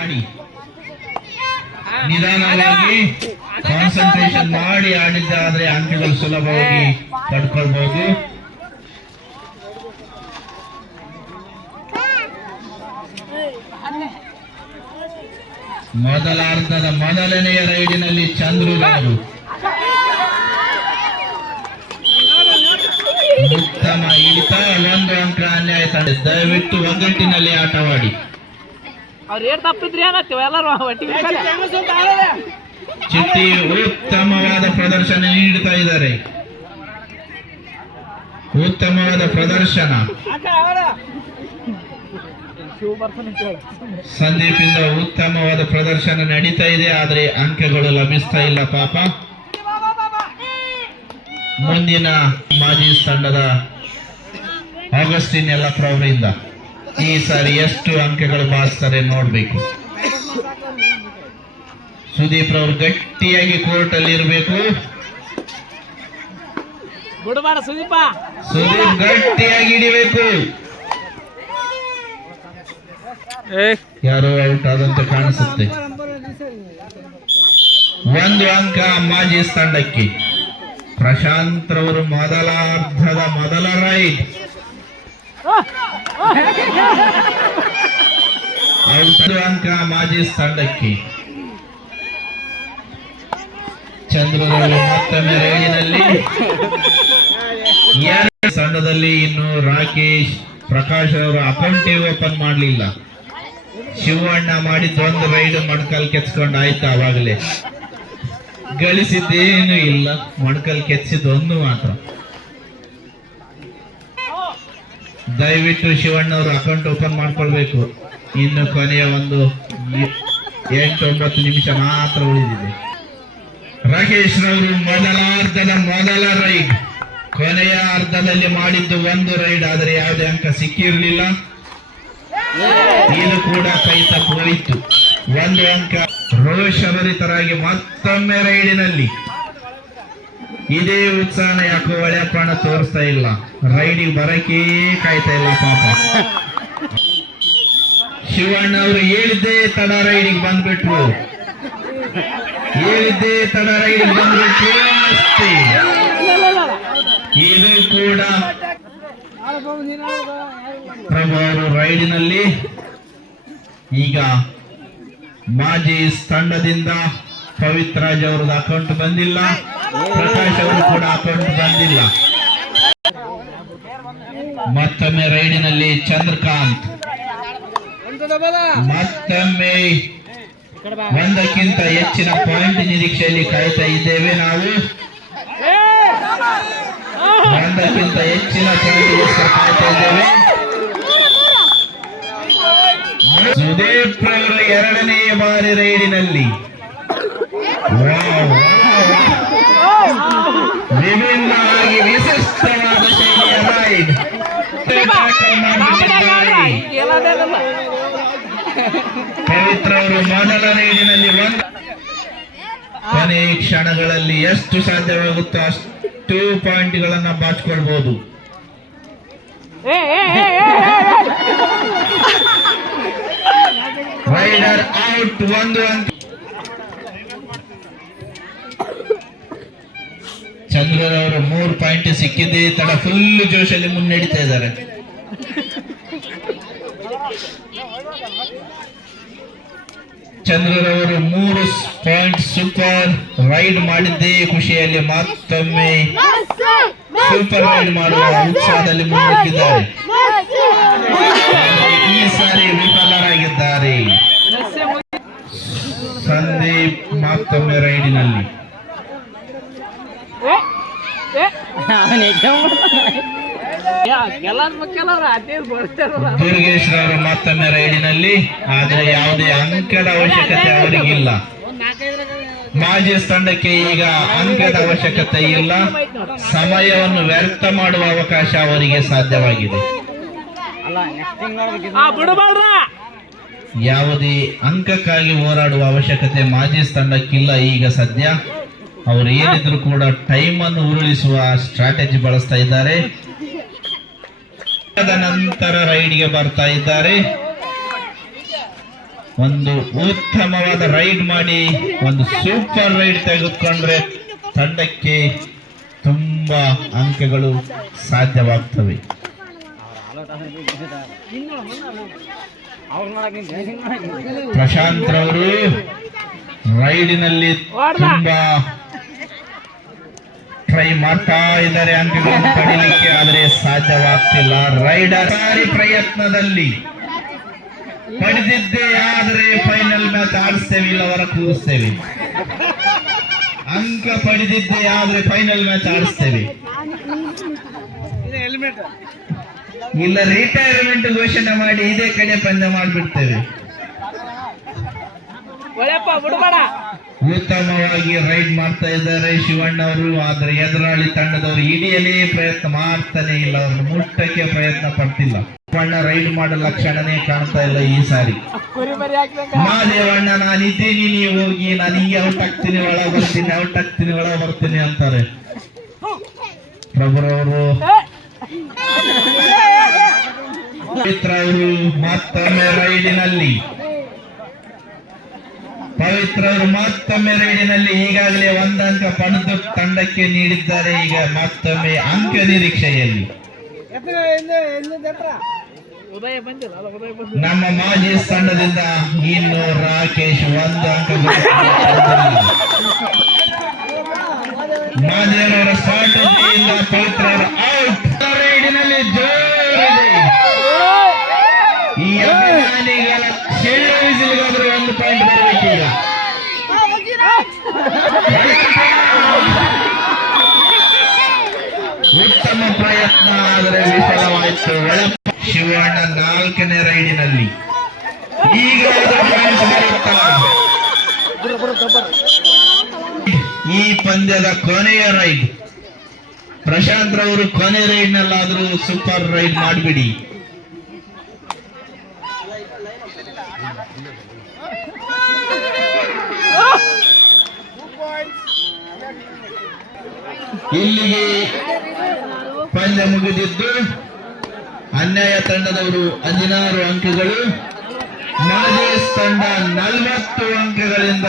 ಆಡಿ ನಿಧಾನವಾಗಿ ಕಾನ್ಸಂಟ್ರೇಷನ್ ಮಾಡಿ ಆಡಿದ್ದಾದ್ರೆ ಅಂಕಗಳು ಸುಲಭವಾಗಿ ಪಡ್ಕೊಳ್ಬಹುದು. ಮೊದಲಾರ್ಧದ ಮೊದಲನೆಯ ರೈಡಿನಲ್ಲಿ ಚಂದ್ರೂರವರು ಉತ್ತಮ ಹಿಡಿತ, ಒಂದು ಅಂಕ ಅನ್ಯಾಯ ತಂಡ. ದಯವಿಟ್ಟು ಒಗ್ಗಟ್ಟಿನಲ್ಲಿ ಆಟವಾಡಿ. ಚಿಟ್ಟಿ ಉತ್ತಮವಾದ ಪ್ರದರ್ಶನ ನೀಡುತ್ತಾ ಇದ್ದಾರೆ. ಉತ್ತಮವಾದ ಪ್ರದರ್ಶನ ಸಂದೀಪ್ ಇಂದ ಉತ್ತಮವಾದ ಪ್ರದರ್ಶನ ನಡೀತಾ ಇದೆ, ಆದರೆ ಅಂಕಗಳು ಲಭಿಸ್ತಾ ಇಲ್ಲ ಪಾಪ. ಮುಂದಿನ ಮಾಜಿ ತಂಡದ ಆಗಸ್ಟಿನ್ ಯಲ್ಲಪ್ರವರಿಂದ ಈ ಸಾರಿ ಎಷ್ಟು ಅಂಕಗಳು ಬಾರಿಸ್ತಾರೆ ನೋಡ್ಬೇಕು. ಸುದೀಪ್ ರವರು ಗಟ್ಟಿಯಾಗಿ ಕೋರ್ಟ್ ಅಲ್ಲಿ ಇರಬೇಕು. ಸುದೀಪ್ ಗಟ್ಟಿಯಾಗಿ ಹಿಡಿಬೇಕು. ಯಾರೋ ಔಟ್ ಆದಂತೆ ಕಾಣಿಸುತ್ತೆ. ಒಂದು ಅಂಕ ಮಾಜಿ ತಂಡಕ್ಕೆ. ಪ್ರಶಾಂತ್ ರವರು ಮೊದಲಾರ್ಧದ ಮೊದಲ ರೈಡ್ ಔಟ್. ಅಂಕ ಮಾಜಿ ತಂಡಕ್ಕೆ. ಚಂದ್ರರವರು ಮತ್ತೊಮ್ಮೆ ರೈಡಿನಲ್ಲಿ. ತಂಡದಲ್ಲಿ ಇನ್ನು ರಾಕೇಶ್ ಪ್ರಕಾಶ್ ಅವರು ಅಕೌಂಟೇ ಓಪನ್ ಮಾಡಲಿಲ್ಲ. ಶಿವಣ್ಣ ಮಾಡಿದ್ದು ಒಂದು ರೈಡ್ ಮೊಣಕಲ್ ಕೆಚ್ಕೊಂಡು ಆಯ್ತು. ಅವಾಗಲೇ ಗಳಿಸಿದ್ದೇನು ಇಲ್ಲ, ಮೊಣಕಲ್ ಕೆಚ್ಚಿದ್ದು ಒಂದು ಮಾತ್ರ. ದಯವಿಟ್ಟು ಶಿವಣ್ಣ ಅವರು ಅಕೌಂಟ್ ಓಪನ್ ಮಾಡ್ಕೊಳ್ಬೇಕು. ಇನ್ನು ಕೊನೆಯ ಒಂದು 8-9 ನಿಮಿಷ ಮಾತ್ರ ಉಳಿದಿದೆ. ರಾಕೇಶ್ ರವರು ಮೊದಲಾರ್ಧದ ಮೊದಲ ರೈಡ್, ಕೊನೆಯ ಅರ್ಧದಲ್ಲಿ ಮಾಡಿದ್ದು ಒಂದು ರೈಡ್, ಆದರೆ ಯಾವುದೇ ಅಂಕ ಸಿಕ್ಕಿರಲಿಲ್ಲ. ಇದು ಕೂಡ ಕೈ ತಪ್ಪು ಹೋಯಿತು. ಒಂದು ಅಂಕ. ರೋಷಭರಿತರಾಗಿ ಮತ್ತೊಮ್ಮೆ ರೈಡಿನಲ್ಲಿ. ಇದೇ ಉತ್ಸಾಹ ಯಾಕೋ ಒಳ್ಳೆಯ ಪ್ರಾಣ ತೋರಿಸ್ತಾ ಇಲ್ಲ. ರೈಡಿಗೆ ಬರಕೇ ಕಾಯ್ತಾ ಇಲ್ಲ ಪಾಪ. ಶಿವಣ್ಣ ಅವರು ಹೇಳಿದ್ದೇ ತಡ ರೈಡಿಗೆ ಬಂದ್ಬಿಟ್ರು. ಹೇಳಿದ್ದೇ ತಡ ರೈಡಿಗೆ ಬಂದ್ಬಿಟ್ರು ಅಷ್ಟೇ. ಇದು ಕೂಡ ಪ್ರಭು ಅವರು ರೈಡಿನಲ್ಲಿ. ಈಗ ಮಾಜಿ ತಂಡದಿಂದ ಪವಿತ್ರಾಜ್ ಅವರದ್ದು ಅಕೌಂಟ್ ಬಂದಿಲ್ಲ, ಪ್ರಕಾಶ್ ಅವರು ಕೂಡ ಅಕೌಂಟ್ ಬಂದಿಲ್ಲ. ಮತ್ತೊಮ್ಮೆ ರೈಡಿನಲ್ಲಿ ಚಂದ್ರಕಾಂತ್. ಮತ್ತೊಮ್ಮೆ ಒಂದಕ್ಕಿಂತ ಹೆಚ್ಚಿನ ಪಾಯಿಂಟ್ ನಿರೀಕ್ಷೆಯಲ್ಲಿ ಕಾಯ್ತಾ ಇದ್ದೇವೆ ನಾವು. ಒಂದಕ್ಕಿಂತ ಹೆಚ್ಚಿನ ಪಾಯಿಂಟ್ ಕಾಯ್ತಾ ಇದ್ದೇವೆ. ಸುದೀಪ್ ರವರ ಎರಡನೇ ಬಾರಿ ರೈಡಿನಲ್ಲಿ. ವಿಭಿನ್ನವಾಗಿ ವಿಶಿಷ್ಟವಾದ ಶೈಲಿಯ ರೈಡ್. ಪವಿತ್ರ ಅವರು ಮೊದಲ ರೈಡಿನಲ್ಲಿ ಕೊನೆ ಕ್ಷಣಗಳಲ್ಲಿ ಎಷ್ಟು ಸಾಧ್ಯವಾಗುತ್ತೋ ಅಷ್ಟು ಪಾಯಿಂಟ್ಗಳನ್ನ ಬಾಚಿಕೊಳ್ಬಹುದು. Rider out. ಒಂದು ಅಂಕ. ಚಂದ್ರರವರು 3 ಪಾಯಿಂಟ್ ಸಿಕ್ಕಿದೆ ತಡ. ಫುಲ್ ಜೋಶಲ್ಲಿ ಮುನ್ನಡೀತಾ ಇದ್ದಾರೆ. ಚಂದ್ರರವರು 3 ಪಾಯಿಂಟ್ ಸೂಪರ್ ರೈಡ್ ಮಾಡಿದ್ದೇ ಖುಷಿಯಲ್ಲಿ ಮತ್ತೊಮ್ಮೆ ಸೂಪರ್ ರೈಡ್ ಮಾಡುವ ಉತ್ಸಾಹದಲ್ಲಿ ಮುನ್ನುಗ್ಗಿದ್ದಾರೆ. ಈ ಸಾರಿ ವಿಫಲರಾಗಿದ್ದಾರೆ. ಸಂದೀಪ್ ಮತ್ತೊಮ್ಮೆ ರೈಡಿನಲ್ಲಿ. ದುರ್ಗೇಶ್ ರವರು ಮತ್ತೊಮ್ಮೆ ರೈಡಿನಲ್ಲಿ, ಆದರೆ ಯಾವುದೇ ಅಂಕದ ಅವಶ್ಯಕತೆ ಅವರಿಗಿಲ್ಲ. ಮಾಜಿ ತಂಡಕ್ಕೆ ಈಗ ಅಂಕದ ಅವಶ್ಯಕತೆ ಇಲ್ಲ. ಸಮಯವನ್ನು ವ್ಯರ್ಥ ಮಾಡುವ ಅವಕಾಶ ಅವರಿಗೆ ಸಾಧ್ಯವಾಗಿದೆ. ಯಾವುದೇ ಅಂಕಕ್ಕಾಗಿ ಹೋರಾಡುವ ಅವಶ್ಯಕತೆ ಮಾಜಿ ತಂಡಕ್ಕಿಲ್ಲ. ಈಗ ಸದ್ಯ ಅವರು ಏನಿದ್ರು ಕೂಡ ಟೈಮ್ ಅನ್ನು ಉರುಳಿಸುವ ಸ್ಟ್ರಾಟಜಿ ಬಳಸ್ತಾ ಇದ್ದಾರೆ. ನಂತರ ರೈಡ್ಗೆ ಬರ್ತಾ ಇದ್ದಾರೆ. ಒಂದು ಉತ್ತಮವಾದ ರೈಡ್ ಮಾಡಿ ಒಂದು ಸೂಪರ್ ರೈಡ್ ತೆಗೆದುಕೊಂಡ್ರೆ ತಂಡಕ್ಕೆ ತುಂಬಾ ಅಂಕಗಳು ಸಾಧ್ಯವಾಗ್ತವೆ. ಪ್ರಶಾಂತ್ ರವರು ರೈಡಿನಲ್ಲಿ ತುಂಬಾ ಟ್ರೈ ಮಾಡ್ತಾ ಇದ್ದಾರೆ ಅಂಕಗಳನ್ನು ಪಡೀಲಿಕ್ಕೆ, ಆದರೆ ಸಾಧ್ಯವಾಗ್ತಿಲ್ಲ. ರೈಡರ್ ಪ್ರಯತ್ನದಲ್ಲಿ ಪಡೆದಿದ್ದೇ ಆದರೆ ಫೈನಲ್ ಮ್ಯಾಚ್ ಆಡಿಸ್ತೇವೆ, ಇಲ್ಲ ಹೊರ ಕೂರಿಸ್ತೇವೆ. ಅಂಕ ಪಡೆದಿದ್ದೇ ಆದ್ರೆ ಫೈನಲ್ ಮ್ಯಾಚ್ ಆಡಿಸ್ತೇವೆ, ಇಲ್ಲ ರಿಟೈರ್ಮೆಂಟ್ ಘೋಷಣೆ ಮಾಡಿ ಇದೇ ಕಡೆ ಪಂದ್ಯ ಮಾಡಿಬಿಡ್ತೇವೆ. ಉತ್ತಮವಾಗಿ ರೈಡ್ ಮಾಡ್ತಾ ಇದ್ದಾರೆ ಶಿವಣ್ಣ ಅವರು, ಆದ್ರೆ ಎದುರಾಳಿ ತಂಡದವರು ಹಿಡಿಯಲೇ ಪ್ರಯತ್ನ ಮಾಡ್ತಾನೆ ಇಲ್ಲ, ಅವ್ರನ್ನ ಮುಟ್ಟಕ್ಕೆ ಪ್ರಯತ್ನ ಪಡ್ತಿಲ್ಲ. ಶಿವಣ್ಣ ರೈಡ್ ಮಾಡೋ ಲಕ್ಷಣನೇ ಕಾಣ್ತಾ ಇಲ್ಲ ಈ ಸಾರಿ. ಮಾದೇವಣ್ಣ ನಾನಿದ್ದೀನಿ, ನೀವು ಹೋಗಿ, ನಾನು ಹಿಂಗೆ ಔಟ್ ಆಗ್ತೀನಿ, ಒಳಗೆ ಬರ್ತೀನಿ, ಔಟ್ ಆಗ್ತೀನಿ, ಒಳಗೆ ಬರ್ತೀನಿ ಅಂತಾರೆ. ಪ್ರಭುರವರು ಪವಿತ್ರ ಅವರು ಮತ್ತೊಮ್ಮೆ ರೈಡಿನಲ್ಲಿ ಈಗಾಗಲೇ ಒಂದು ಅಂಕ ಪಡೆದು ತಂಡಕ್ಕೆ ನೀಡಿದ್ದಾರೆ. ಈಗ ಮತ್ತೊಮ್ಮೆ ಅಂಕ ನಿರೀಕ್ಷೆಯಲ್ಲಿ ನಮ್ಮ ಮಾಜಿ ತಂಡದಿಂದ ಇನ್ನು ರಾಕೇಶ್ ಒಂದು ಅಂಕ. ಮಾಜಿಯವರ ಸ್ಟ್ರಾಟಜಿಯಿಂದ ಪವಿತ್ರ ಔಟ್. ರೈಡಿನಲ್ಲಿ ಜೋರಿದೆ. ಈ ಅಭಿಮಾನಿಗಳ ಚೆಳ್ಳು ವಿಸಿಲ್ಗಾದ್ರೂ ಒಂದು ಪಾಯಿಂಟ್ ಬರಬೇಕೀಗ. ಉತ್ತಮ ಪ್ರಯತ್ನ ಆದರೆ ವಿಫಲವಾಯಿತು. ಶಿವಣ್ಣ 4ನೇ ರೈಡಿನಲ್ಲಿ ಈಗ ಈ ಪಂದ್ಯದ ಕೊನೆಯ ರೈಡ್. ಪ್ರಶಾಂತ್ ರವರು ಕೊನೆ ರೈಡ್ ನಲ್ಲಾದ್ರೂ ಸೂಪರ್ ರೈಡ್ ಮಾಡಿಬಿಡಿ. ಇಲ್ಲಿಗೆ ಪಂದ್ಯ ಮುಗಿದಿದ್ದು ಅನ್ಯಾಯ ತಂಡದವರು 16 ಅಂಕಗಳು, ಮಾದೇಶ್ ತಂಡ 40 ಅಂಕಗಳಿಂದ